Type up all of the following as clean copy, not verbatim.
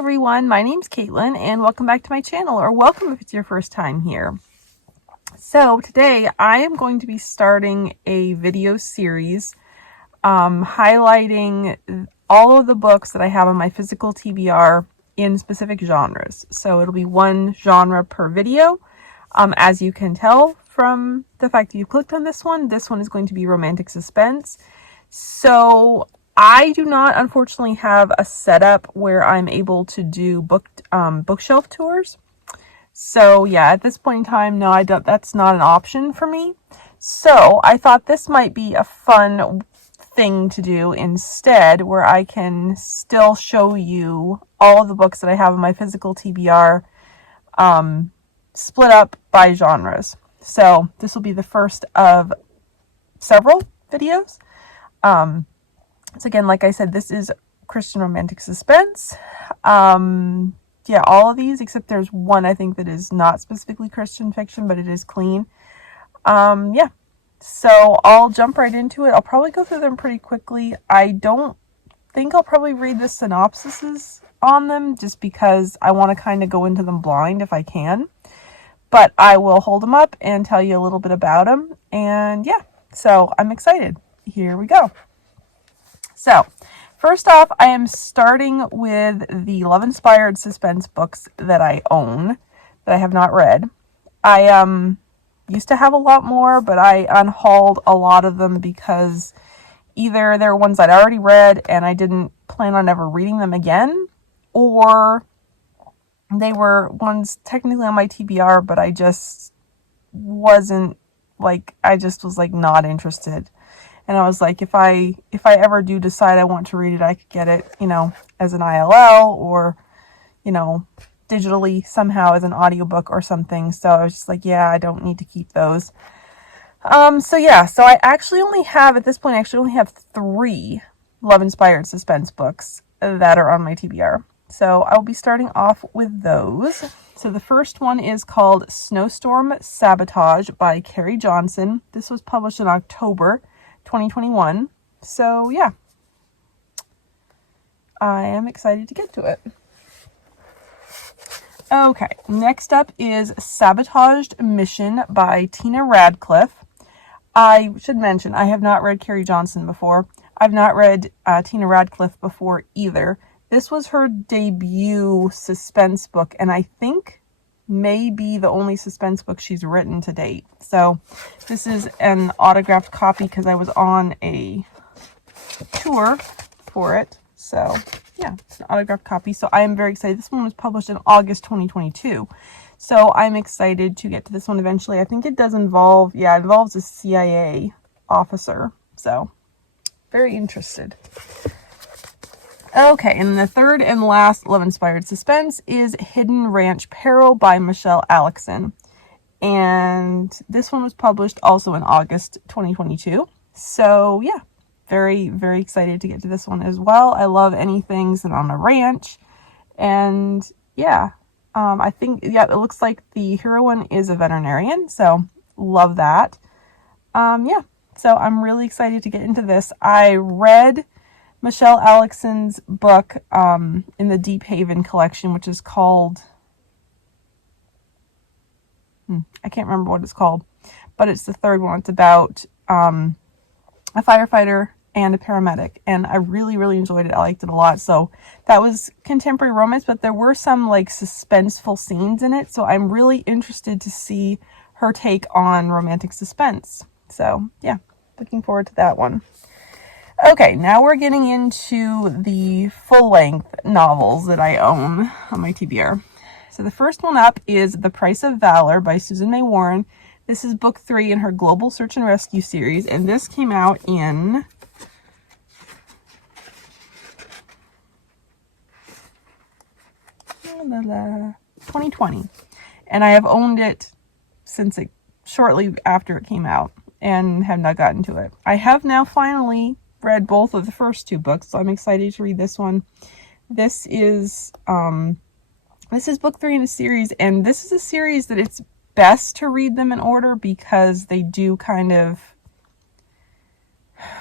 everyone, my name's Caitlyn and welcome back to my channel, or welcome if it's your first time here. So today I am going to be starting a video series highlighting all of the books that I have on my physical TBR in specific genres. So it'll be one genre per video. As you can tell from the fact that you clicked on this one is going to be romantic suspense. So I do not, unfortunately, have a setup where I'm able to do bookshelf tours. So yeah, at this point in time, no, that's not an option for me. So I thought this might be a fun thing to do instead, where I can still show you all of the books that I have in my physical TBR, split up by genres. So this will be the first of several videos. So again, like I said, this is Christian romantic suspense. Yeah, all of these, except there's one I think that is not specifically Christian fiction, but it is clean. Yeah, so I'll jump right into it. I'll probably go through them pretty quickly. I don't think I'll probably read the synopsises on them, just because I want to kind of go into them blind if I can. But I will hold them up and tell you a little bit about them. And yeah, so I'm excited. Here we go. So, first off, I am starting with the love-inspired suspense books that I own, that I have not read. I used to have a lot more, but I unhauled a lot of them because either they're ones I'd already read and I didn't plan on ever reading them again, or they were ones technically on my TBR, but I just wasn't, I just was not interested. And I was like, if I ever do decide I want to read it, I could get it, as an ILL or, digitally somehow as an audiobook or something. So I was just like, yeah, I don't need to keep those. So yeah, so I actually only have, at this point, I actually only have 3 love-inspired suspense books that are on my TBR. So I'll be starting off with those. So the first one is called Snowstorm, Sabotage by Kerry Johnson. This was published in October 2021. So yeah, I am excited to get to it. Okay, next up is Sabotaged Mission by Tina Radcliffe. I should mention, I have not read Kerry Johnson before. I've not read Tina Radcliffe before either. This was her debut suspense book, and I think may be the only suspense book she's written to date. So this is an autographed copy because I was on a tour for it. So yeah, it's an autographed copy. So I am very excited. This one was published in August 2022. So I'm excited to get to this one eventually. I think it does involve, it involves a CIA officer. So very interested. Okay, and the third and last love-inspired suspense is Hidden Ranch Peril by Michelle Aleckson. And this one was published also in August 2022. So yeah, very, very excited to get to this one as well. I love anything set on a ranch. And yeah, I think, it looks like the heroine is a veterinarian. So love that. Yeah, so I'm really excited to get into this. I read Michelle Aleckson's book in the Deep Haven collection, which is called, I can't remember what it's called, but it's the third one. It's about a firefighter and a paramedic, and I really, really enjoyed it. I liked it a lot. So that was contemporary romance, but there were some suspenseful scenes in it, so I'm really interested to see her take on romantic suspense. So yeah, looking forward to that one. Okay, now we're getting into the full-length novels that I own on my TBR. So the first one up is The Price of Valor by Susan May Warren. This is book 3 in her Global Search and Rescue series, and this came out in 2020. And I have owned it since shortly after it came out and have not gotten to it. I have now finally read both of the first 2 books, so I'm excited to read this one. This is book 3 in a series, and this is a series that it's best to read them in order because they do kind of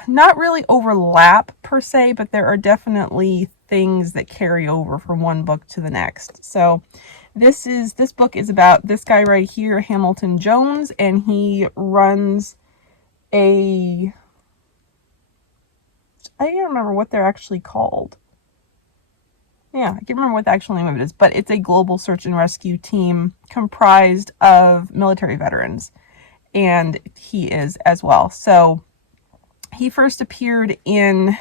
not really overlap per se, but there are definitely things that carry over from one book to the next. So this book is about this guy right here, Hamilton Jones, and he runs I can't remember what they're actually called. Yeah, I can't remember what the actual name of it is, but it's a global search and rescue team comprised of military veterans, and he is as well. So he first appeared in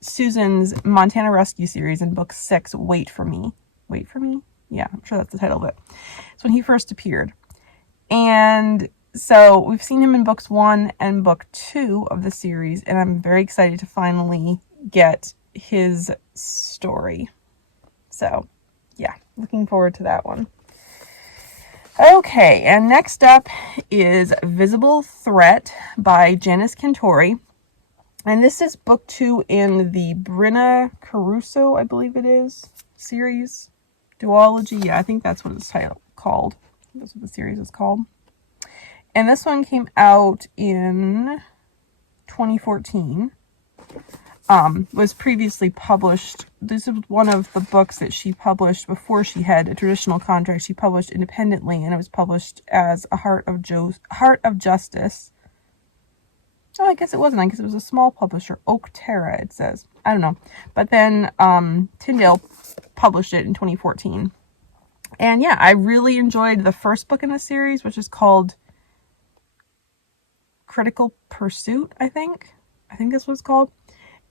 Susan's Montana Rescue series in book 6, Wait for Me. Wait for Me? Yeah, I'm sure that's the title of it. It's when he first appeared. And so we've seen him in books 1 and book 2 of the series, and I'm very excited to finally get his story. So yeah, looking forward to that one. Okay, and next up is Visible Threat by Janice Cantore. And this is book 2 in the Brina Caruso, I believe it is, series. Duology, yeah, I think that's what it's called. That's what the series is called. And this one came out in 2014. Was previously published. This is one of the books that she published before she had a traditional contract. She published independently, and it was published as a Heart of Justice. Oh, I guess it wasn't. I guess it was a small publisher, Oak Terra, it says. I don't know. But then Tyndale published it in 2014. And yeah, I really enjoyed the first book in the series, which is called Critical Pursuit, I think. I think that's what it's called.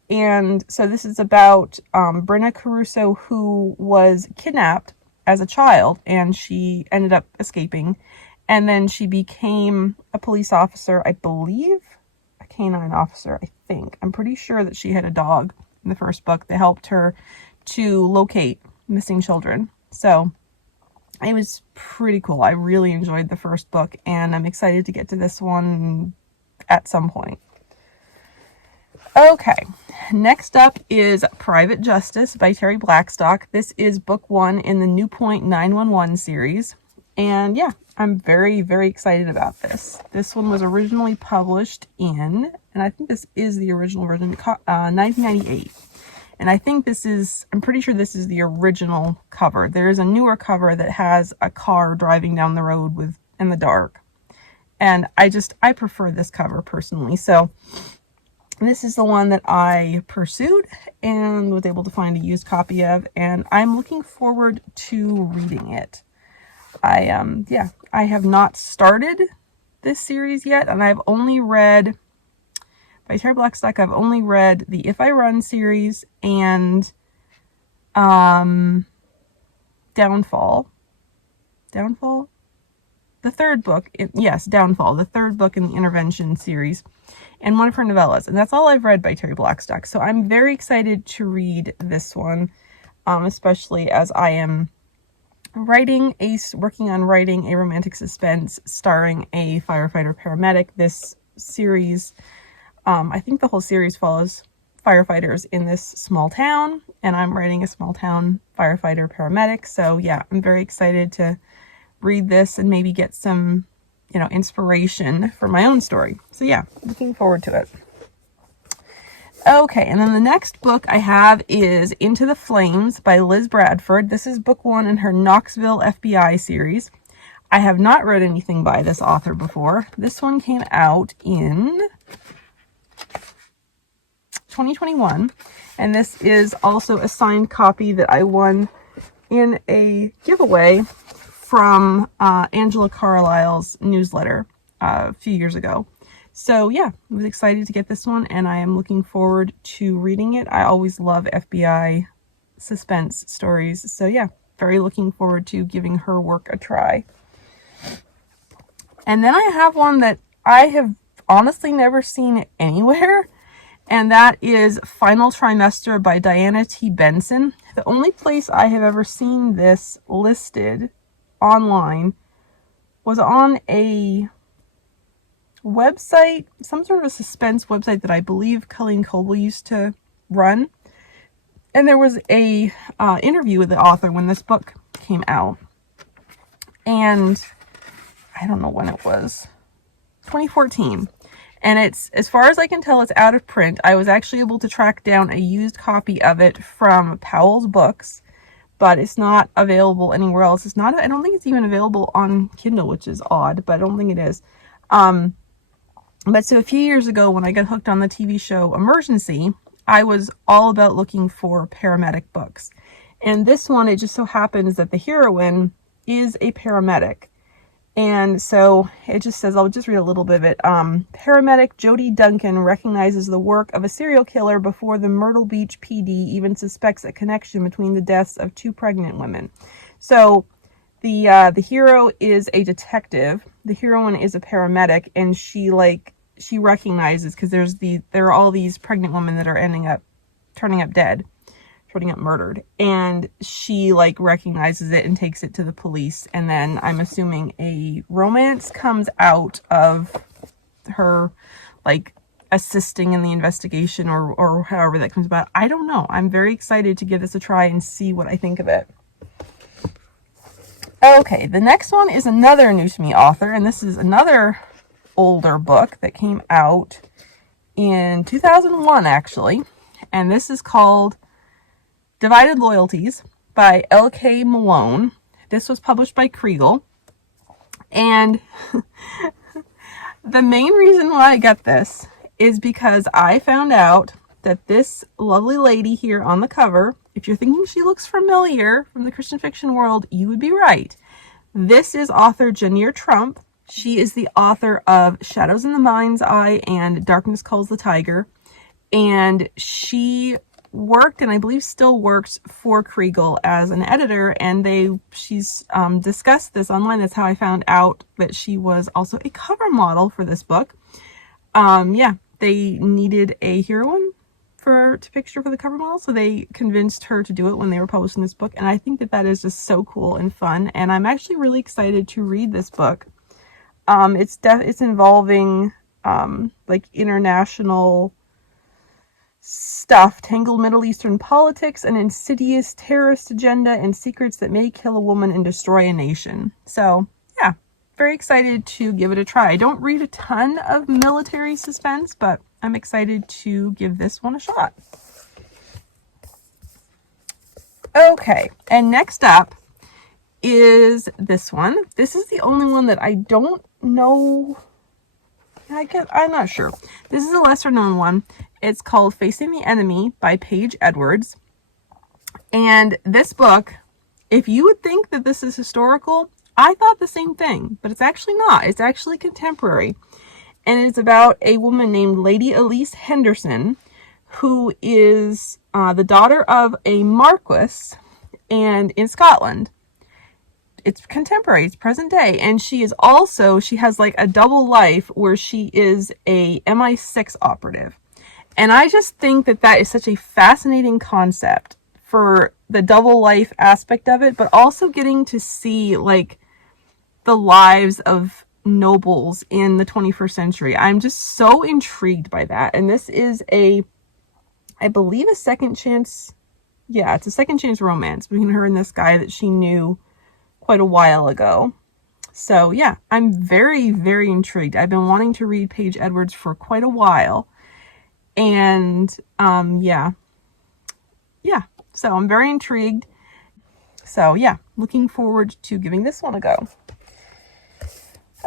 And so this is about Brina Caruso, who was kidnapped as a child, and she ended up escaping. And then she became a police officer, I believe, a canine officer, I think. I'm pretty sure that she had a dog in the first book that helped her to locate missing children. So it was pretty cool. I really enjoyed the first book, and I'm excited to get to this one at some point. Okay, next up is Private Justice by Terri Blackstock. This is book 1 in the New Point 911 series. And yeah, I'm very, very excited about this. This one was originally published in, and I think this is the original version, 1998. And I think I'm pretty sure this is the original cover. There is a newer cover that has a car driving down the road in the dark. And I prefer this cover personally. So this is the one that I pursued and was able to find a used copy of, and I'm looking forward to reading it. I have not started this series yet, and I've only read, by Terri Blackstock, I've only read the If I Run series and Downfall. The third book, Downfall, the third book in the Intervention series, and one of her novellas. And that's all I've read by Terri Blackstock. So I'm very excited to read this one, especially as I am working on writing a romantic suspense starring a firefighter paramedic. This series, I think the whole series follows firefighters in this small town, and I'm writing a small town firefighter paramedic. So yeah, I'm very excited to read this and maybe get some, inspiration for my own story. So yeah, looking forward to it. Okay, and then the next book I have is Into the Flames by Liz Bradford. This is book 1 in her Knoxville FBI series. I have not read anything by this author before. This one came out in 2021, and this is also a signed copy that I won in a giveaway from Angela Carlisle's newsletter a few years ago. So yeah, I was excited to get this one, and I am looking forward to reading it. I always love FBI suspense stories. So yeah, very looking forward to giving her work a try. And then I have one that I have honestly never seen anywhere, and that is Final Trimester by Dianna T. Benson. The only place I have ever seen this listed online was on a website, some sort of a suspense website that I believe Colleen Coble used to run. And there was a interview with the author when this book came out. And I don't know when it was. 2014. And it's, as far as I can tell, it's out of print. I was actually able to track down a used copy of it from Powell's Books, but it's not available anywhere else. It's not, I don't think it's even available on Kindle, which is odd, but I don't think it is. But so a few years ago when I got hooked on the TV show Emergency, I was all about looking for paramedic books. And this one, it just so happens that the heroine is a paramedic. And so it just says, I'll just read a little bit of it. Paramedic Jody Duncan recognizes the work of a serial killer before the Myrtle Beach PD even suspects a connection between the deaths of 2 pregnant women. So the hero is a detective. The heroine is a paramedic, and she recognizes, because there are all these pregnant women that are turning up murdered, and she recognizes it and takes it to the police, and then I'm assuming a romance comes out of her assisting in the investigation, or however that comes about. I don't know. I'm very excited to give this a try and see what I think of it. Okay, the next one is another new to me author, and this is another older book that came out in 2001 actually, and this is called Divided Loyalties by L.K. Malone. This was published by Kriegel, and the main reason why I got this is because I found out that this lovely lady here on the cover, if you're thinking she looks familiar from the Christian fiction world, you would be right. This is author Janir Trump. She is the author of Shadows in the Mind's Eye and Darkness Calls the Tiger. And she worked, and I believe still works, for Kriegel as an editor, and she's discussed this online. That's how I found out that she was also a cover model for this book. Yeah, they needed a heroine to picture for the cover model, so they convinced her to do it when they were publishing this book, and I think that is just so cool and fun, and I'm actually really excited to read this book. It's involving international stuff, tangled Middle Eastern politics, an insidious terrorist agenda, and secrets that may kill a woman and destroy a nation. So yeah, very excited to give it a try. I don't read a ton of military suspense, but I'm excited to give this one a shot. Okay, and next up is this one. This is the only one that I don't know. I'm not sure. This is a lesser known one. It's called Facing the Enemy by Paige Edwards. And this book, if you would think that this is historical, I thought the same thing, but it's actually not. It's actually contemporary. And it's about a woman named Lady Elise Henderson, who is the daughter of a marquis and in Scotland. It's contemporary, it's present day, and she has a double life where she is a MI6 operative. And I just think that is such a fascinating concept for the double life aspect of it, but also getting to see the lives of nobles in the 21st century. I'm just so intrigued by that. And this is I believe a second chance. Yeah, it's a second chance romance between her and this guy that she knew quite a while ago. So yeah, I'm very, very intrigued. I've been wanting to read Paige Edwards for quite a while. And yeah, so I'm very intrigued. So yeah, looking forward to giving this one a go.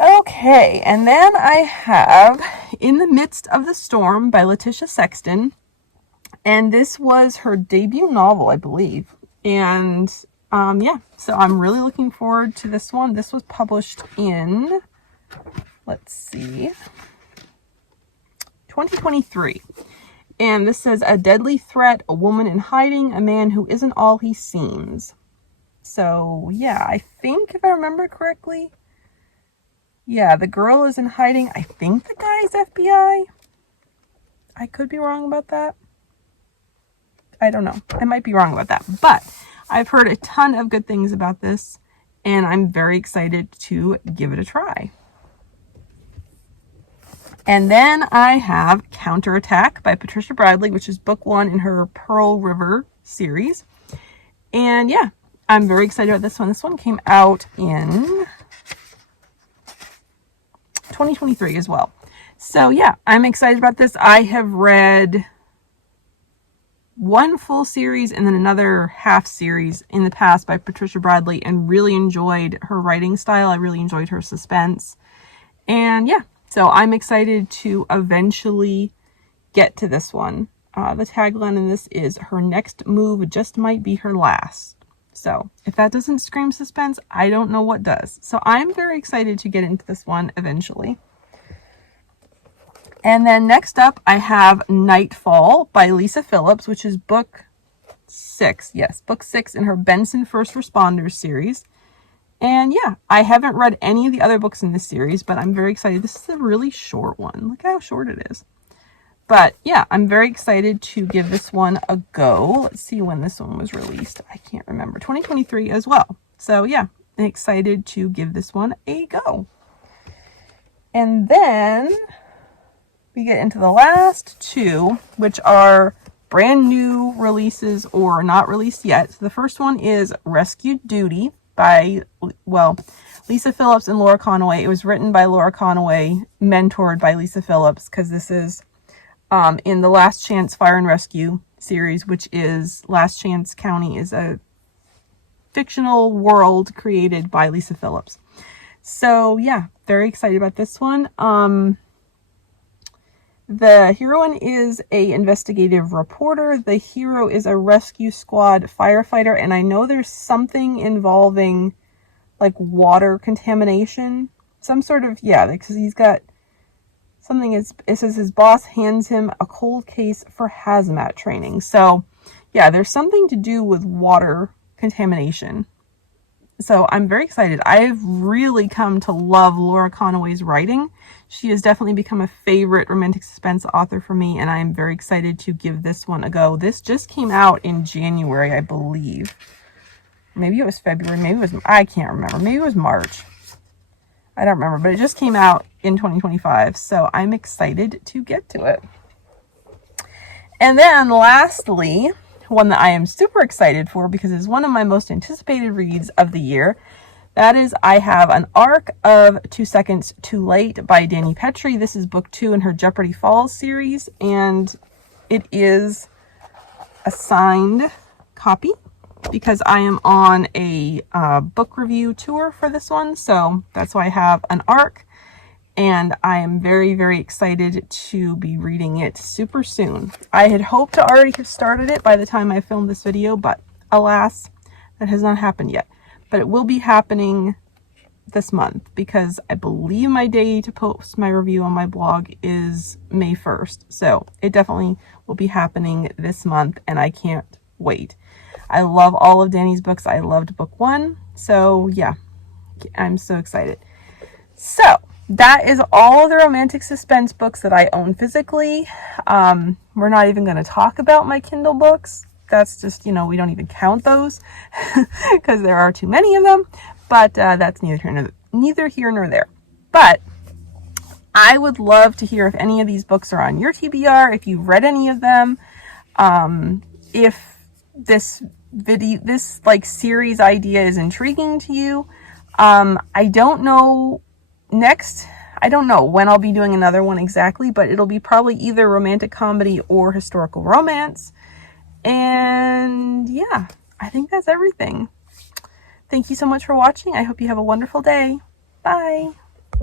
Okay, and then I have In the Midst of the Storm by Latisha Sexton. And this was her debut novel, I believe. And yeah, so I'm really looking forward to this one. This was published in, let's see, 2023. And this says, a deadly threat, a woman in hiding, a man who isn't all he seems. So yeah, I think if I remember correctly, yeah, the girl is in hiding. I think the guy's FBI. I could be wrong about that. I don't know. I might be wrong about that. But I've heard a ton of good things about this, and I'm very excited to give it a try. And then I have Counterattack by Patricia Bradley, which is book 1 in her Pearl River series. And yeah, I'm very excited about this one. This one came out in 2023 as well. So yeah, I'm excited about this. I have read one full series and then another half series in the past by Patricia Bradley and really enjoyed her writing style. I really enjoyed her suspense. And yeah, so I'm excited to eventually get to this one. The tagline in this is, "Her next move just might be her last." So if that doesn't scream suspense, I don't know what does. So I'm very excited to get into this one eventually. And then next up, I have Nightfall by Lisa Phillips, which is book 6. Yes, book 6 in her Benson First Responders series. And yeah, I haven't read any of the other books in this series, but I'm very excited. This is a really short one. Look how short it is. But yeah, I'm very excited to give this one a go. Let's see when this one was released. I can't remember. 2023 as well. So yeah, I'm excited to give this one a go. And then we get into the last two, which are brand new releases or not released yet. So the first one is Rescue Duty by, well, Lisa Phillips and Laura Conaway. It was written by Laura Conaway, mentored by Lisa Phillips, because this is in the Last Chance Fire and Rescue series, which is Last Chance County is a fictional world created by Lisa Phillips. So yeah, very excited about this one. The heroine is a investigative reporter. The hero is a rescue squad firefighter, and I know there's something involving like water contamination. Some sort of, yeah, because he's got something, it says his boss hands him a cold case for hazmat training. So yeah, there's something to do with water contamination. So I'm very excited. I've really come to love Laura Conaway's writing. She has definitely become a favorite romantic suspense author for me, and I'm very excited to give this one a go. This just came out in January, I believe. Maybe it was February. Maybe it was, I can't remember. Maybe it was March. I don't remember, but it just came out in 2025, so I'm excited to get to it. And then lastly, one that I am super excited for because it's one of my most anticipated reads of the year. That is, I have An Arc of 2 Seconds Too Late by Dani Pettrey. This is book 2 in her Jeopardy Falls series, and it is a signed copy because I am on a book review tour for this one. So that's why I have An Arc, and I am very, very excited to be reading it super soon. I had hoped to already have started it by the time I filmed this video, but alas, that has not happened yet. But it will be happening this month because I believe my day to post my review on my blog is May 1st. So it definitely will be happening this month, and I can't wait. I love all of Dani's books. I loved book 1. So yeah, I'm so excited. So that is all the romantic suspense books that I own physically. We're not even going to talk about my Kindle books. That's just, we don't even count those because there are too many of them. But that's neither here nor there. But I would love to hear if any of these books are on your TBR, if you've read any of them, if this series idea is intriguing to you. I don't know when I'll be doing another one exactly, but it'll be probably either romantic comedy or historical romance. And yeah, I think that's everything. Thank you so much for watching. I hope you have a wonderful day. Bye.